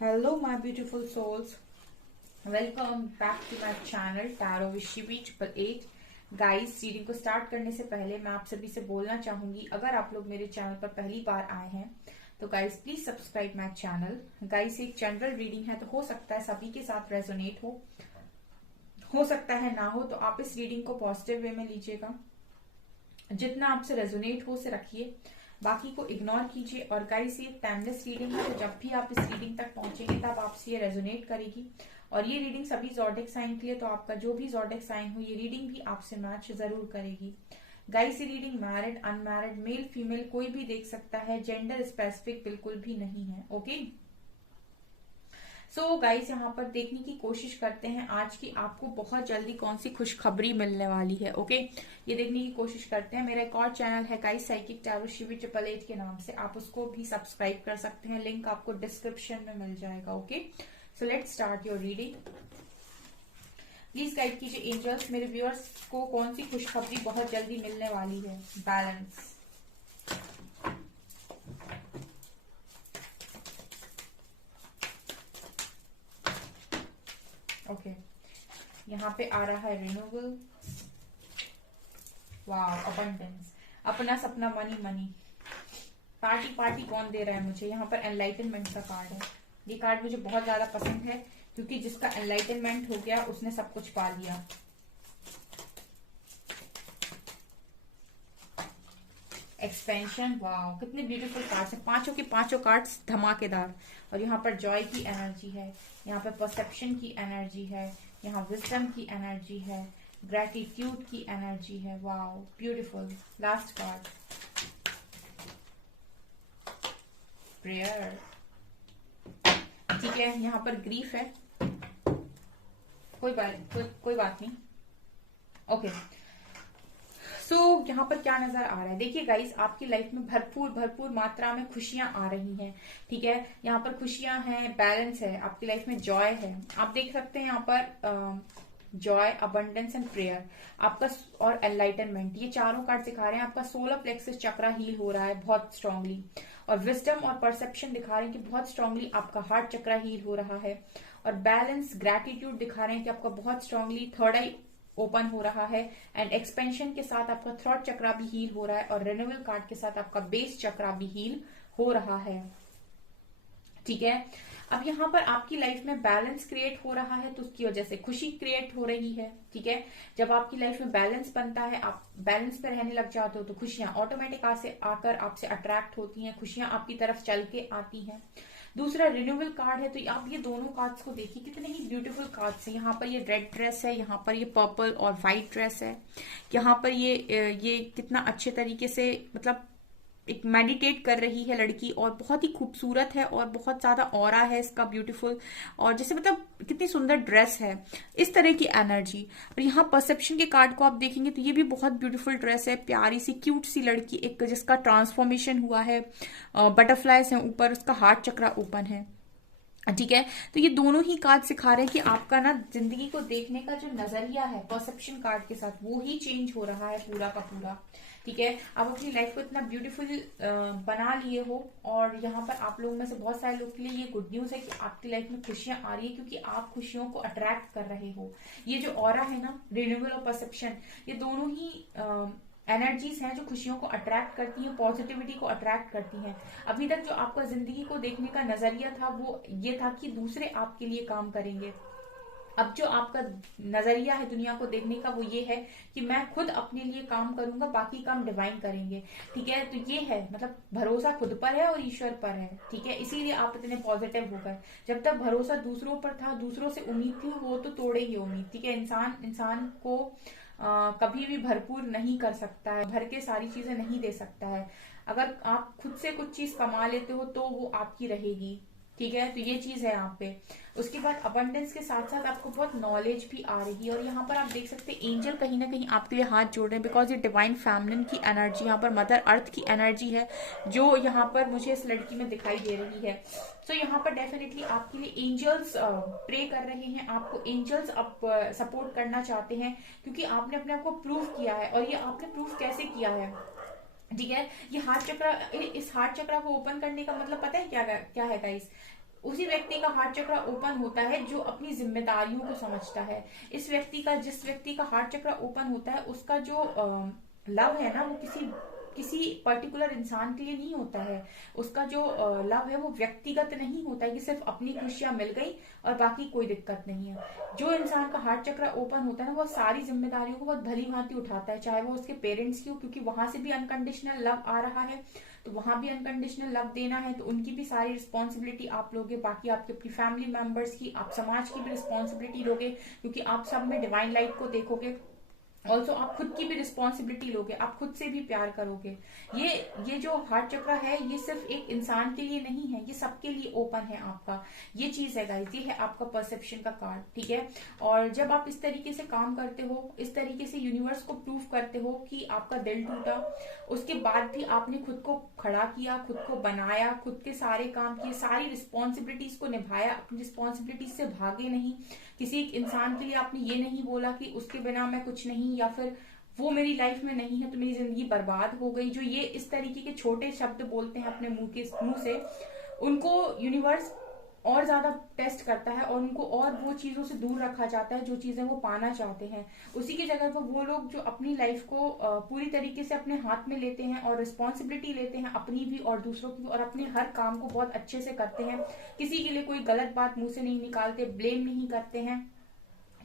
Hello, my beautiful souls. Welcome back to my channel Tarot with Shivi 888. Guys, reading को start करने से पहले मैं आप सभी से बोलना चाहूंगी, अगर आप लोग मेरे चैनल पर पहली बार आए हैं तो guys please subscribe my channel. Guys, एक जनरल रीडिंग है तो हो सकता है सभी के साथ रेजोनेट हो सकता है ना हो, तो आप इस रीडिंग को पॉजिटिव वे में लीजिएगा। जितना आपसे रेजोनेट हो उसे रखिए, बाकी को इग्नोर कीजिए। और गाइस, ये टाइमलेस रीडिंग है, तो जब भी आप इस रीडिंग तक पहुंचेंगे तब आपसे ये रेजोनेट करेगी। और ये रीडिंग सभी ज़ोडिक साइन के लिए, तो आपका जो भी ज़ोडिक साइन हो ये रीडिंग भी आपसे मैच जरूर करेगी। गाइस, ये reading married, unmarried, male female कोई भी देख सकता है, जेंडर स्पेसिफिक बिल्कुल भी नहीं है। ओके, सो गाइस, यहाँ पर देखने की कोशिश करते हैं आज की आपको बहुत जल्दी कौन सी खुशखबरी मिलने वाली है। ओके, ये देखने की कोशिश करते हैं। मेरा एक और चैनल है गाइस, साइकिक टैरो शिवी 888 के नाम से, आप उसको भी सब्सक्राइब कर सकते हैं, लिंक आपको डिस्क्रिप्शन में मिल जाएगा। Okay, so let's start your reading. Please guide कीजिए एंजल्स, मेरे व्यूअर्स को कौन सी खुशखबरी बहुत जल्दी मिलने वाली है। बैलेंस, ओके, यहाँ पे आ रहा है रिन्यूअल, वाव, अबंडेंस, अपना सपना, मनी मनी, पार्टी पार्टी कौन दे रहा है मुझे। यहाँ पर एनलाइटनमेंट का कार्ड है। ये कार्ड मुझे बहुत ज्यादा पसंद है क्योंकि जिसका एनलाइटनमेंट हो गया उसने सब कुछ पा लिया। एक्सपेंशन, वाव, कितने ब्यूटीफुल कार्ड्स हैं, पांचों के पांचों कार्ड्स धमाकेदार। और यहाँ पर जॉय की एनर्जी है, यहाँ पर परसेप्शन की एनर्जी है, यहाँ विजडम की एनर्जी है, ग्रेटिट्यूड की एनर्जी है। वाव, ब्यूटीफुल। Last card, prayer. ठीक है, यहाँ पर ग्रीफ है, कोई बात नहीं। ओके, सो यहाँ पर क्या नजर आ रहा है, देखिए गाइस, आपकी लाइफ में भरपूर भरपूर मात्रा में खुशियां आ रही हैं। ठीक है, यहाँ पर खुशियां हैं, बैलेंस है, आपकी लाइफ में जॉय है। आप देख सकते हैं यहाँ पर जॉय, अबंडेंस एंड प्रेयर आपका, और एनलाइटनमेंट, ये चारों कार्ड दिखा रहे हैं आपका सोलर प्लेक्सस चक्रा हील हो रहा है बहुत स्ट्रांगली। और विजडम और परसेप्शन दिखा रहे हैं कि बहुत स्ट्रांगली आपका हार्ट चक्रा हील हो रहा है। और बैलेंस, ग्रेटिट्यूड दिखा रहे हैं कि आपका बहुत स्ट्रांगली थर्ड आई ओपन हो रहा है। एंड एक्सपेंशन के साथ आपका थ्रॉट चक्रा भी हील हो रहा है, और रिन्यूअल कार्ड के साथ आपका बेस चक्रा भी हील हो रहा है। ठीक है, अब यहाँ पर आपकी लाइफ में बैलेंस क्रिएट हो रहा है तो उसकी वजह से खुशी क्रिएट हो रही है। ठीक है, जब आपकी लाइफ में बैलेंस बनता है, आप बैलेंस पे रहने लग जाते हो, तो खुशियां ऑटोमेटिक आकर आपसे अट्रैक्ट होती हैं, खुशियां आपकी तरफ चल के आती हैं। दूसरा रिन्यूअल कार्ड है, तो आप ये दोनों कार्ड्स को देखिए, कितने ही ब्यूटीफुल कार्ड्स हैं। यहाँ पर ये रेड ड्रेस है, यहाँ पर ये पर्पल और व्हाइट ड्रेस है, यहाँ पर ये कितना अच्छे तरीके से, मतलब एक मेडिटेट कर रही है लड़की, और बहुत ही खूबसूरत है और बहुत ज्यादा ऑरा है इसका, ब्यूटीफुल, और जैसे मतलब कितनी सुंदर ड्रेस है, इस तरह की एनर्जी। और यहाँ परसेप्शन के कार्ड को आप देखेंगे तो ये भी बहुत ब्यूटीफुल ड्रेस है, प्यारी सी क्यूट सी लड़की, एक जिसका ट्रांसफॉर्मेशन हुआ है, बटरफ्लाइज है ऊपर, उसका हार्ट चक्रा ओपन है। ठीक है, तो ये दोनों ही कार्ड सिखा रहे हैं कि आपका ना जिंदगी को देखने का जो नजरिया है परसेप्शन कार्ड के साथ, वो ही चेंज हो रहा है पूरा का पूरा। ठीक है, आप अपनी लाइफ को इतना ब्यूटीफुल बना लिए हो, और यहाँ पर आप लोगों में से बहुत सारे लोग के लिए ये गुड न्यूज है कि आपकी लाइफ में खुशियां आ रही है, क्योंकि आप खुशियों को अट्रैक्ट कर रहे हो। ये जो ऑरा है ना, रिन्यूअल और परसेप्शन, ये दोनों ही एनर्जीज हैं जो खुशियों को अट्रैक्ट करती हैं, पॉजिटिविटी को अट्रैक्ट करती हैं। अभी तक जो आपका जिंदगी को देखने का नजरिया था वो ये था कि दूसरे आपके लिए काम करेंगे। अब जो आपका नजरिया है दुनिया को देखने का वो ये है कि मैं खुद अपने लिए काम करूंगा, बाकी काम डिवाइन करेंगे। ठीक है, तो ये है, मतलब भरोसा खुद पर है और ईश्वर पर है। ठीक है, इसीलिए आप इतने पॉजिटिव हो गए। जब तक भरोसा दूसरों पर था, दूसरों से उम्मीद थी, वो तो तोड़े ही उम्मीद। ठीक है, इंसान को कभी भी भरपूर नहीं कर सकता है, भर के सारी चीजें नहीं दे सकता है। अगर आप खुद से कुछ चीज कमा लेते हो तो वो आपकी रहेगी। ठीक है, तो ये चीज है यहाँ पे। उसके बाद अबंडेंस के साथ साथ आपको बहुत नॉलेज भी आ रही है, और यहाँ पर आप देख सकते हैं एंजल कहीं ना कहीं आपके लिए हाथ जोड़ रहे हैं, बिकॉज ये डिवाइन फैमिलिन की एनर्जी, यहाँ पर मदर अर्थ की एनर्जी है जो यहाँ पर मुझे इस लड़की में दिखाई दे रही है। तो यहाँ पर डेफिनेटली आपके लिए एंजल्स प्रे कर रहे हैं, आपको एंजल्स अब सपोर्ट करना चाहते हैं, क्योंकि आपने अपने आप को प्रूव किया है। और ये आपने प्रूव कैसे किया है, ठीक है, ये हार्ट चक्रा, इस हार्ट चक्रा को ओपन करने का मतलब पता है क्या क्या है गाइस? उसी व्यक्ति का हार्ट चक्र ओपन होता है जो अपनी जिम्मेदारियों को समझता है। जिस व्यक्ति का हार्ट चक्र ओपन होता है उसका जो लव है ना, वो किसी पर्टिकुलर इंसान के लिए नहीं होता है। उसका जो लव है वो व्यक्तिगत नहीं होता है कि सिर्फ अपनी खुशियां मिल गई और बाकी कोई दिक्कत नहीं है। जो इंसान का हार्ट चक्र ओपन होता है ना, वो सारी जिम्मेदारियों को बहुत भली भांति उठाता है, चाहे वो उसके पेरेंट्स की हो, क्योंकि वहां से भी अनकंडीशनल लव आ रहा है, तो वहां भी अनकंडीशनल लव देना है, तो उनकी भी सारी रिस्पॉन्सिबिलिटी आप लोगे। बाकी आपके अपनी फैमिली मेंबर्स की, आप समाज की भी रिस्पॉन्सिबिलिटी लोगे, क्योंकि आप सब में डिवाइन लाइट को देखोगे। ऑल्सो आप खुद की भी रिस्पॉन्सिबिलिटी लोगे, आप खुद से भी प्यार करोगे। ये जो हार्ट चक्र है ये सिर्फ एक इंसान के लिए नहीं है, ये सबके लिए ओपन है आपका। ये चीज है गाइस, ये है आपका परसेप्शन का कार्ड, ठीक है। और जब आप इस तरीके से काम करते हो, इस तरीके से यूनिवर्स को प्रूव करते हो कि आपका दिल टूटा, उसके बाद भी आपने खुद को खड़ा किया, खुद को बनाया, खुद के सारे काम किए, सारी रिस्पॉन्सिबिलिटीज को निभाया, अपनी रिस्पॉन्सिबिलिटीज से भागे नहीं। किसी एक इंसान के लिए आपने ये नहीं बोला कि उसके बिना मैं कुछ नहीं, या फिर वो मेरी लाइफ में नहीं है तो मेरी जिंदगी बर्बाद हो गई। जो ये इस तरीके के छोटे शब्द बोलते हैं अपने मुंह से, उनको यूनिवर्स और ज्यादा टेस्ट करता है और उनको और वो चीजों से दूर रखा जाता है जो चीजें वो पाना चाहते हैं। उसी की जगह पर वो लोग जो अपनी लाइफ को पूरी तरीके से अपने हाथ में लेते हैं और रिस्पॉन्सिबिलिटी लेते हैं, अपनी भी और दूसरों की भी, और अपने हर काम को बहुत अच्छे से करते हैं। किसी के लिए कोई गलत बात मुंह से नहीं निकालते, ब्लेम नहीं करते हैं,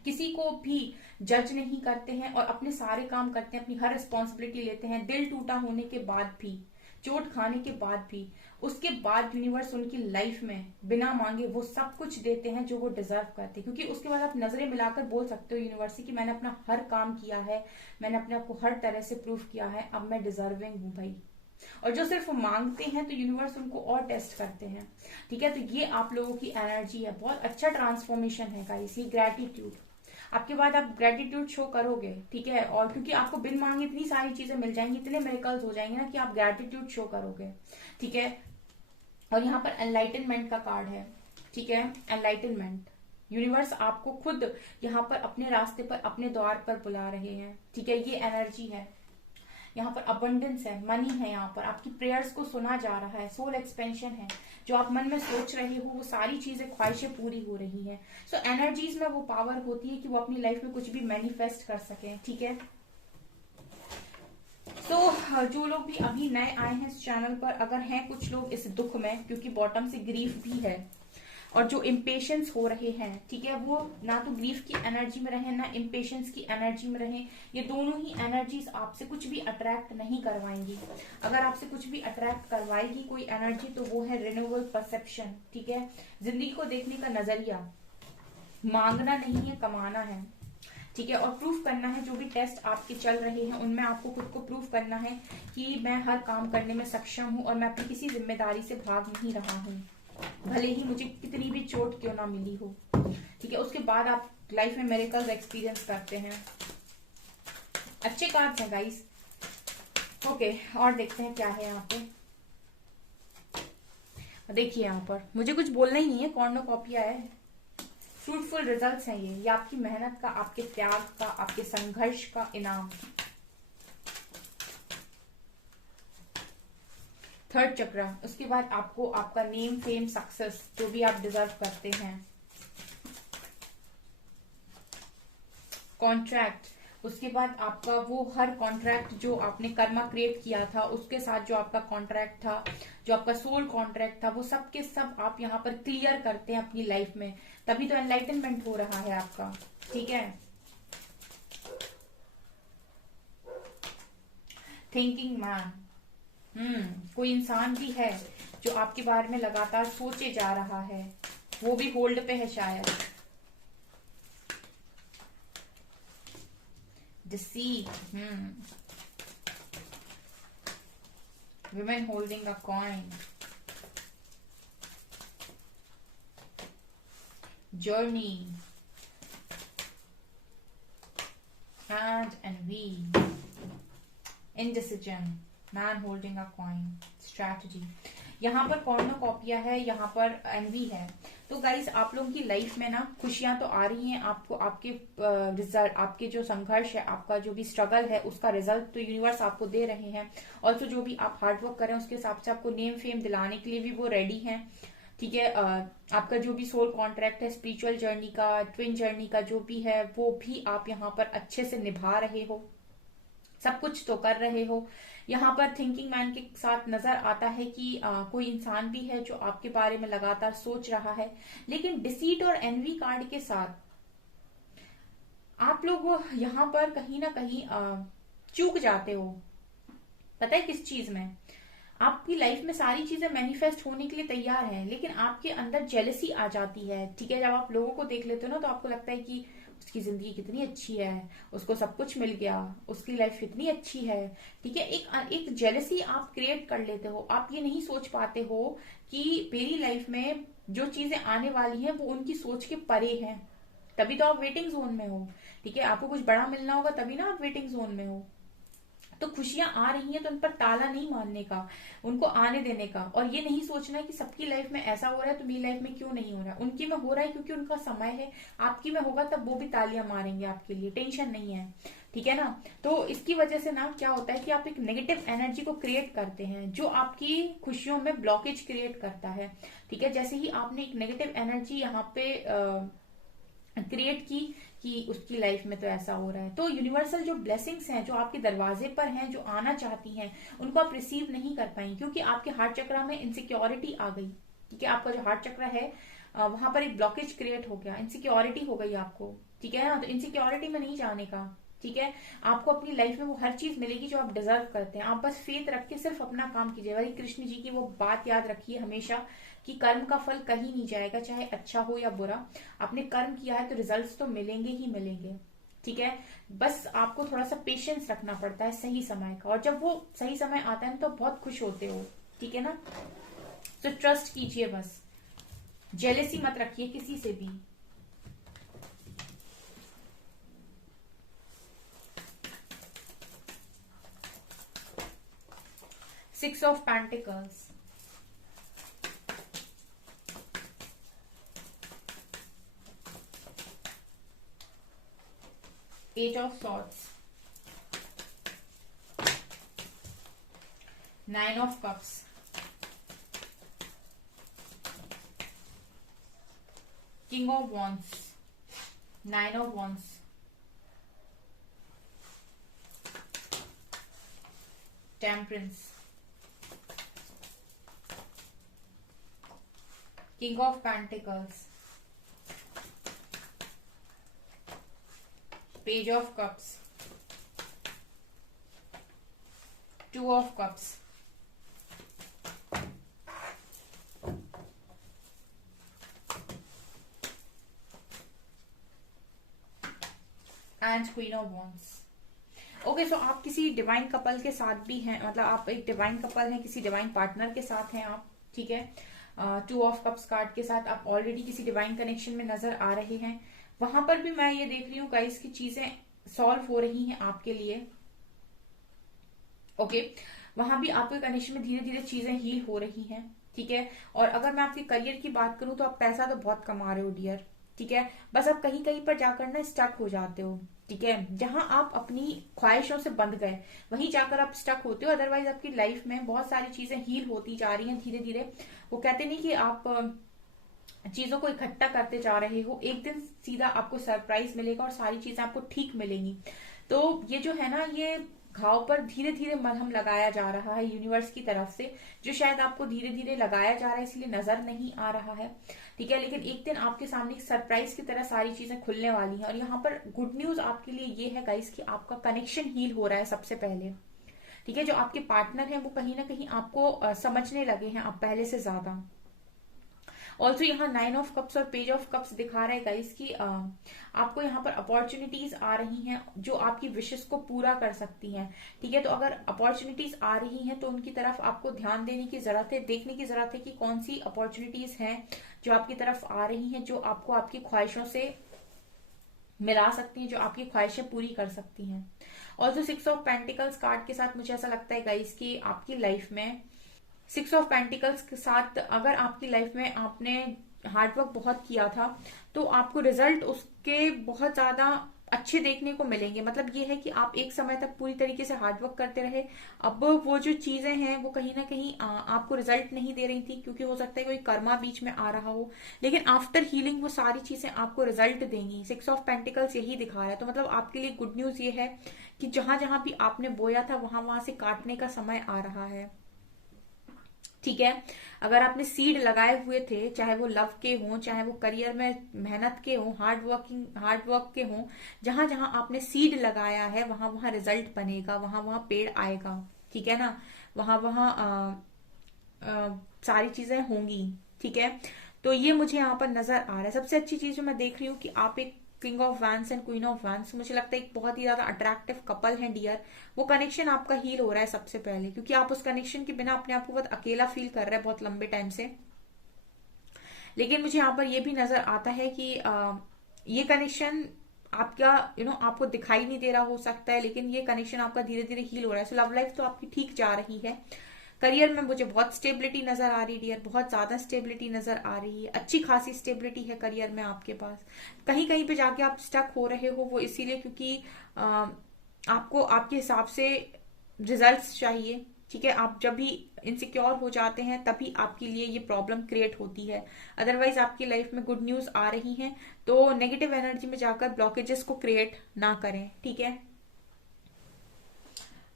किसी को भी जज नहीं करते हैं, और अपने सारे काम करते हैं, अपनी हर रिस्पॉन्सिबिलिटी लेते हैं। दिल टूटा होने के बाद भी, चोट खाने के बाद भी, उसके बाद यूनिवर्स उनकी लाइफ में बिना मांगे वो सब कुछ देते हैं जो वो डिजर्व करते हैं। क्योंकि उसके बाद आप नजरें मिलाकर बोल सकते हो यूनिवर्स से कि मैंने अपना हर काम किया है, मैंने अपने आप को हर तरह से प्रूव किया है, अब मैं डिजर्विंग हूँ भाई। और जो सिर्फ मांगते हैं तो यूनिवर्स उनको और टेस्ट करते हैं, ठीक है। तो ये आप लोगों की एनर्जी है, बहुत अच्छा ट्रांसफॉर्मेशन है गाइस, ये ग्रेटिट्यूड। आपके बाद आप ग्रेटिट्यूड शो करोगे, ठीक है, और क्योंकि आपको बिन मांगे इतनी सारी चीजें मिल जाएंगी, इतने मिरेकल्स हो जाएंगे ना कि आप ग्रेटिट्यूड शो करोगे, ठीक है। और यहाँ पर एनलाइटनमेंट का कार्ड है, ठीक है, एनलाइटनमेंट। यूनिवर्स आपको खुद यहाँ पर अपने रास्ते पर, अपने द्वार पर बुला रहे हैं, ठीक है, ये एनर्जी है। यहाँ पर अबंडेंस है, मनी है, यहाँ पर आपकी प्रेयर्स को सुना जा रहा है, सोल एक्सपेंशन है, जो आप मन में सोच रहे हो वो सारी चीजें, ख्वाहिशें पूरी हो रही है। सो एनर्जीज में वो पावर होती है कि वो अपनी लाइफ में कुछ भी मैनिफेस्ट कर सके, ठीक है। तो जो लोग भी अभी नए आए हैं इस चैनल पर, अगर हैं कुछ लोग इस दुख में, क्योंकि बॉटम से ग्रीफ भी है, और जो इम्पेशंस हो रहे हैं, ठीक है, वो ना तो ग्रीफ की एनर्जी में रहे ना इम्पेशंस की एनर्जी में रहे। ये दोनों ही एनर्जीज आपसे कुछ भी अट्रैक्ट नहीं करवाएंगी। अगर आपसे कुछ भी अट्रैक्ट करवाएगी कोई एनर्जी तो वो है रिन्यूअल परसेप्शन, ठीक है, जिंदगी को देखने का नजरिया। मांगना नहीं है, कमाना है, ठीक है, और प्रूफ करना है। जो भी टेस्ट आपके चल रहे हैं उनमें आपको खुद को प्रूफ करना है कि मैं हर काम करने में सक्षम हूँ और मैं अपनी किसी जिम्मेदारी से भाग नहीं रहा हूँ, भले ही मुझे कितनी भी चोट क्यों ना मिली हो, ठीक है। उसके बाद आप लाइफ में मिरेकल्स एक्सपीरियंस करते हैं। अच्छे कार्ड्स हैं गाइस। ओके, और देखते हैं क्या है यहाँ पे। देखिए यहाँ पर मुझे कुछ बोलना ही नहीं है, कॉर्नोकॉपिया है। फ्रूटफुल रिजल्ट्स हैं ये आपकी मेहनत का, आपके त्याग का, आपके संघर्ष का इनाम। थर्ड चक्र, उसके बाद आपको आपका नेम, फेम, सक्सेस, जो भी आप डिजर्व करते हैं। कॉन्ट्रैक्ट, उसके बाद आपका वो हर कॉन्ट्रैक्ट जो आपने कर्मा क्रिएट किया था उसके साथ जो आपका कॉन्ट्रैक्ट था, जो आपका सोल कॉन्ट्रैक्ट था, वो सब के सब आप यहाँ पर क्लियर करते हैं अपनी लाइफ में, तभी तो एनलाइटनमेंट हो रहा है आपका, ठीक है। थिंकिंग मैन, कोई इंसान भी है जो आपके बारे में लगातार सोचे जा रहा है, वो भी होल्ड पे है शायद। Deceit, women holding a coin, journey, and envy, indecision, man holding a coin, strategy। यहाँ पर कॉर्नोकॉपिया है, यहाँ पर एनवी है। तो गाइस आप लोगों की लाइफ में ना खुशियां तो आ रही हैं, आपको आपके रिजल्ट, आपके जो संघर्ष है, आपका जो भी स्ट्रगल है उसका रिजल्ट तो यूनिवर्स आपको दे रहे हैं। और तो जो भी आप हार्डवर्क कर रहे हैं उसके हिसाब से आपको नेम फेम दिलाने के लिए भी वो रेडी हैं। ठीक है। आपका जो भी सोल कॉन्ट्रैक्ट है, स्पिरिचुअल जर्नी का, ट्विन जर्नी का जो भी है, वो भी आप यहाँ पर अच्छे से निभा रहे हो, सब कुछ तो कर रहे हो। यहाँ पर थिंकिंग मैन के साथ नजर आता है कि कोई इंसान भी है जो आपके बारे में लगातार सोच रहा है, लेकिन डिसीट और एनवी कार्ड के साथ आप लोग यहाँ पर कहीं ना कहीं चूक जाते हो। पता है किस चीज में? आपकी लाइफ में सारी चीजें मैनिफेस्ट होने के लिए तैयार है, लेकिन आपके अंदर जेलसी आ जाती है। ठीक है, जब आप लोगों को देख लेते हो ना, तो आपको लगता है कि उसकी जिंदगी कितनी अच्छी है, उसको सब कुछ मिल गया, उसकी लाइफ कितनी अच्छी है। ठीक है, एक एक जेलसी आप क्रिएट कर लेते हो। आप ये नहीं सोच पाते हो कि मेरी लाइफ में जो चीजें आने वाली हैं वो उनकी सोच के परे हैं। तभी तो आप वेटिंग जोन में हो। ठीक है, आपको कुछ बड़ा मिलना होगा तभी ना आप वेटिंग जोन में हो। तो खुशियां आ रही हैं तो उन पर ताला नहीं मारने का, उनको आने देने का, और ये नहीं सोचना कि सबकी लाइफ में ऐसा हो रहा है तो मेरी लाइफ में क्यों नहीं हो रहा है। उनकी में हो रहा है क्योंकि उनका समय है, आपकी में होगा तब वो भी तालियां मारेंगे आपके लिए, टेंशन नहीं है। ठीक है ना? तो इसकी वजह से ना क्या होता है कि आप एक नेगेटिव एनर्जी को क्रिएट करते हैं जो आपकी खुशियों में ब्लॉकेज क्रिएट करता है। ठीक है, जैसे ही आपने एक नेगेटिव एनर्जी यहाँ पे क्रिएट की कि उसकी लाइफ में तो ऐसा हो रहा है, तो यूनिवर्सल जो ब्लेसिंग्स हैं जो आपके दरवाजे पर हैं, जो आना चाहती हैं, उनको आप रिसीव नहीं कर पाएंगे क्योंकि आपके हार्ट चक्रा में इनसिक्योरिटी आ गई। ठीक है, आपका जो हार्ट चक्र है वहां पर एक ब्लॉकेज क्रिएट हो गया, इनसिक्योरिटी हो गई आपको। ठीक है ना? तो इनसिक्योरिटी में नहीं जाने का। ठीक है, आपको अपनी लाइफ में वो हर चीज मिलेगी जो आप डिजर्व करते हैं। आप बस फेथ रख के सिर्फ अपना काम कीजिए। वही कृष्ण जी की वो बात याद रखिए हमेशा कि कर्म का फल कहीं नहीं जाएगा, चाहे अच्छा हो या बुरा। आपने कर्म किया है तो रिजल्ट्स तो मिलेंगे ही मिलेंगे। ठीक है, बस आपको थोड़ा सा पेशेंस रखना पड़ता है सही समय का, और जब वो सही समय आता है तो बहुत खुश होते हो। ठीक है ना? तो ट्रस्ट कीजिए, बस जेलेसी मत रखिए किसी से भी। Six of pentacles, eight of swords, nine of cups, king of wands, nine of wands, temperance, king of pentacles, page of cups, two of cups, and queen of wands. Okay, so आप किसी divine couple के साथ भी हैं, मतलब आप एक divine couple हैं, किसी डिवाइन पार्टनर के साथ हैं आप। ठीक है, टू ऑफ कप्स कार्ड के साथ आप ऑलरेडी किसी डिवाइन कनेक्शन में नजर आ रहे हैं। वहां पर भी मैं ये देख रही हूँ गाइस की चीजें सॉल्व हो रही हैं आपके लिए। ओके, वहां भी आपके कनेक्शन में धीरे धीरे चीजें हील हो रही हैं। ठीक है, और अगर मैं आपके करियर की बात करूं तो आप पैसा तो बहुत कमा रहे हो डियर। ठीक है, बस आप कहीं कहीं पर जाकर ना स्टक हो जाते हो। ठीक है, जहां आप अपनी ख्वाहिशों से बंध गए वहीं जाकर आप स्टक होते हो। अदरवाइज आपकी लाइफ में बहुत सारी चीजें हील होती जा रही हैं धीरे धीरे। वो कहते नहीं कि आप चीजों को इकट्ठा करते जा रहे हो, एक दिन सीधा आपको सरप्राइज मिलेगा और सारी चीजें आपको ठीक मिलेंगी। तो ये जो है ना, ये घाव पर धीरे धीरे मरहम लगाया जा रहा है यूनिवर्स की तरफ से, जो शायद आपको धीरे धीरे लगाया जा रहा है इसलिए नजर नहीं आ रहा है। ठीक है, लेकिन एक दिन आपके सामने एक सरप्राइज की तरह सारी चीजें खुलने वाली हैं। और यहाँ पर गुड न्यूज आपके लिए ये है गाइस कि आपका कनेक्शन हील हो रहा है सबसे पहले। ठीक है, जो आपके पार्टनर हैं वो कहीं ना कहीं आपको समझने लगे हैं आप पहले से ज्यादा। ऑल्सो यहाँ नाइन ऑफ कप्स और पेज ऑफ कप्स दिखा रहा है गाइस कि आपको यहाँ पर अपॉर्चुनिटीज आ रही हैं जो आपकी विशेष को पूरा कर सकती हैं। ठीक है, तो अगर अपॉर्चुनिटीज आ रही हैं तो उनकी तरफ आपको ध्यान देने की जरूरत है, देखने की जरूरत है कि कौन सी अपॉर्चुनिटीज हैं जो आपकी तरफ आ रही हैं, जो आपको आपकी ख्वाहिशों से मिला सकती हैं, जो आपकी ख्वाहिशें पूरी कर सकती हैं। Also six of pentacles card के साथ मुझे ऐसा लगता है गाइस कि आपकी लाइफ में सिक्स ऑफ पेंटिकल्स के साथ अगर आपकी लाइफ में आपने हार्डवर्क बहुत किया था तो आपको रिजल्ट उसके बहुत ज्यादा अच्छे देखने को मिलेंगे। मतलब ये है कि आप एक समय तक पूरी तरीके से हार्डवर्क करते रहे, अब वो जो चीजें हैं वो कहीं ना कहीं आपको रिजल्ट नहीं दे रही थी, क्योंकि हो सकता है कोई कर्मा बीच में आ रहा हो, लेकिन आफ्टर हीलिंग वो सारी चीजें आपको रिजल्ट देंगी। 6 ऑफ पेंटिकल्स यही दिखा रहा है। तो मतलब आपके लिए गुड न्यूज ये है कि जहां जहां भी आपने बोया था वहां वहां से काटने का समय आ रहा है। ठीक है, अगर आपने सीड लगाए हुए थे, चाहे वो लव के हों, चाहे वो करियर में मेहनत के हों, हार्ड वर्क के हों, जहां जहां आपने सीड लगाया है वहां वहां रिजल्ट बनेगा, वहां वहां पेड़ आएगा। ठीक है ना, वहां वहां सारी चीजें होंगी। ठीक है, तो ये मुझे यहाँ पर नजर आ रहा है। सबसे अच्छी चीज जो मैं देख रही हूँ कि आप एक king of vents and queen of vents, मुझे लगता है एक बहुत ही ज्यादा अट्रैक्टिव कपल है डियर। वो कनेक्शन आपका हील हो रहा है सबसे पहले, क्योंकि आप उस कनेक्शन के बिना अपने आप को बहुत अकेला फील कर रहे हैं बहुत लंबे टाइम से। लेकिन मुझे यहाँ पर ये भी नजर आता है कि ये कनेक्शन आपका आपको दिखाई नहीं दे रहा हो सकता है, लेकिन ये कनेक्शन आपका धीरे धीरे हील हो रहा है। सो लव लाइफ तो आपकी ठीक जा रही है। करियर में मुझे बहुत स्टेबिलिटी नजर आ रही है डियर, बहुत ज्यादा स्टेबिलिटी नजर आ रही है, अच्छी खासी स्टेबिलिटी है करियर में आपके पास। कहीं कहीं पे जाके आप स्टक हो रहे हो, वो इसीलिए क्योंकि आपको आपके हिसाब से रिजल्ट्स चाहिए। ठीक है, आप जब भी इनसिक्योर हो जाते हैं तभी आपके लिए ये प्रॉब्लम क्रिएट होती है। अदरवाइज आपकी लाइफ में गुड न्यूज आ रही हैं, तो नेगेटिव एनर्जी में जाकर ब्लॉकेजेस को क्रिएट ना करें। ठीक है,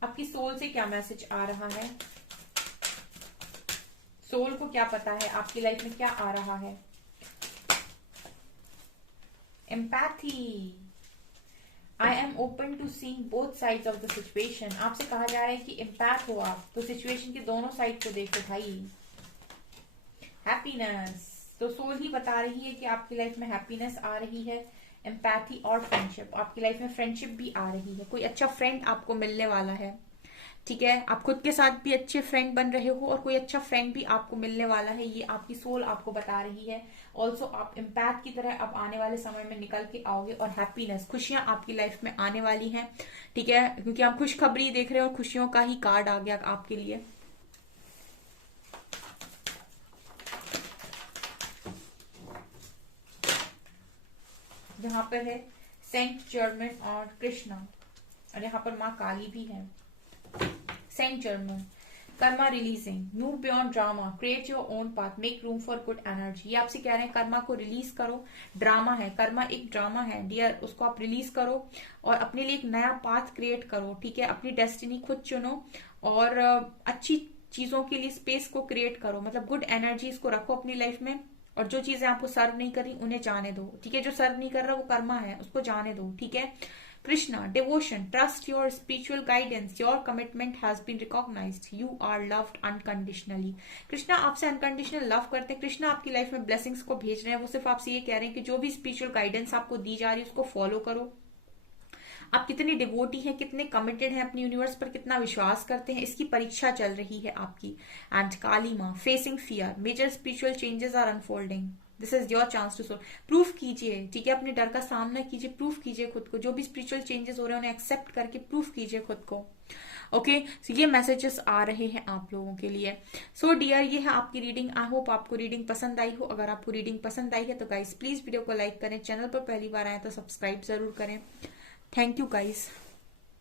आपकी सोल से क्या मैसेज आ रहा है? सोल को क्या पता है आपकी लाइफ में क्या आ रहा है? Empathy, I am open to seeing both sides of the situation. आपसे कहा जा रहा है कि एम्पैथ हो आप, तो सिचुएशन के दोनों साइड को देखो भाई। हैप्पीनेस, तो सोल ही बता रही है कि आपकी लाइफ में हैप्पीनेस आ रही है। एम्पैथी और फ्रेंडशिप, आपकी लाइफ में फ्रेंडशिप भी आ रही है, कोई अच्छा फ्रेंड आपको मिलने वाला है। ठीक है, आप खुद के साथ भी अच्छे फ्रेंड बन रहे हो और कोई अच्छा फ्रेंड भी आपको मिलने वाला है, ये आपकी सोल आपको बता रही है। ऑल्सो आप इम्पैक्ट की तरह अब आने वाले समय में निकल के आओगे, और हैप्पीनेस, खुशियां आपकी लाइफ में आने वाली हैं। ठीक है, क्योंकि आप खुशखबरी देख रहे हो और खुशियों का ही कार्ड आ गया आपके लिए। यहाँ पर है सेंट जर्मन और कृष्णा, और यहाँ पर माँ काली भी है। Saint Germain, karma releasing, move beyond drama, create your own path, make room for good energy. ये आपसे कह रहे हैं कर्मा को रिलीज करो। ड्रामा है, कर्मा एक ड्रामा है डियर, उसको आप रिलीज करो और अपने लिए एक नया पाथ क्रिएट करो। ठीक है, अपनी डेस्टिनी खुद चुनो और अच्छी चीजों के लिए स्पेस को क्रिएट करो। मतलब गुड एनर्जीज को रखो अपनी लाइफ में, और जो चीजें आपको सर्व नहीं कर रही उन्हें जाने दो। ठीक है, जो सर्व नहीं कर रहा वो कर्मा है, उसको जाने दो। ठीक है, Krishna, devotion, trust your spiritual guidance. Your commitment has been recognized. You are loved unconditionally. Krishna आपसे अनकंडीशनल लव करते हैं। कृष्णा आपकी लाइफ में ब्लेसिंग्स को भेज रहे हैं। वो सिर्फ आपसे ये कह रहे हैं कि जो भी स्पिरिचुअल गाइडेंस आपको दी जा रही है उसको फॉलो करो। आप कितने डिवोटी हैं, कितने कमिटेड हैं, अपनी यूनिवर्स पर कितना विश्वास करते हैं, इसकी परीक्षा चल रही है आपकी। एंड काली माँ, facing fear, major spiritual changes are unfolding. This is your chance to solve. Proof कीजिए, ठीक है, अपने डर का सामना कीजिए, प्रूफ कीजिए खुद को। जो भी स्पिरिचुअल चेंजेस हो रहे हैं उन्हें एक्सेप्ट करके प्रूफ कीजिए खुद को। ओके, ये मैसेजेस आ रहे हैं आप लोगों के लिए। सो डियर, ये है आपकी रीडिंग। आई होप आपको रीडिंग पसंद आई हो। अगर आपको रीडिंग पसंद आई है तो गाइस प्लीज वीडियो को लाइक करें, चैनल पर पहली बार आए तो सब्सक्राइब जरूर करें। Thank you guys.